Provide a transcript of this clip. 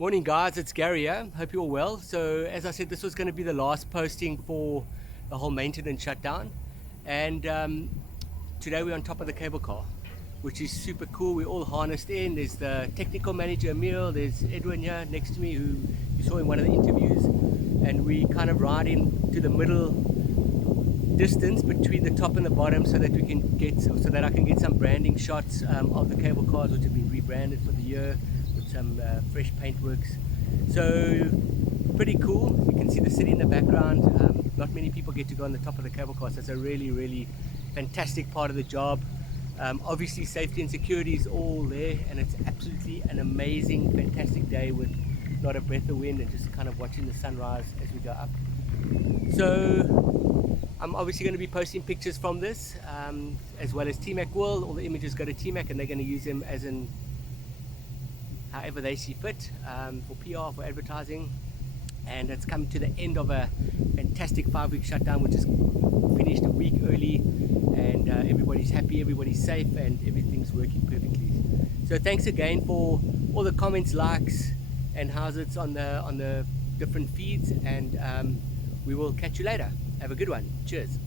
Morning guys, it's Gary here. Hope you're all well. So as I said, this was going to be the last posting for the whole maintenance shutdown, and today we're on top of the cable car, which is super cool. We're all harnessed in. There's the technical manager Emil, there's Edwin here next to me who you saw in one of the interviews, and we kind of ride in to the middle distance between the top and the bottom so that I can get some branding shots of the cable cars, which have been rebranded for the year with some fresh paintworks. So pretty cool. You can see the city in the background. Not many people get to go on the top of the cable car, so it's a really fantastic part of the job. Obviously safety and security is all there, and it's absolutely an amazing, fantastic day with not a breath of wind and just kind of watching the sunrise as we go up. So I'm obviously going to be posting pictures from this, as well as TMAC World. All the images go to TMAC and they're going to use them as in however they see fit, for PR, for advertising. And it's come to the end of a fantastic 5-week shutdown, which is finished a week early, and everybody's happy, everybody's safe, and everything's working perfectly. So thanks again for all the comments, likes and how's on the different feeds, and we will catch you later. Have a good one. Cheers.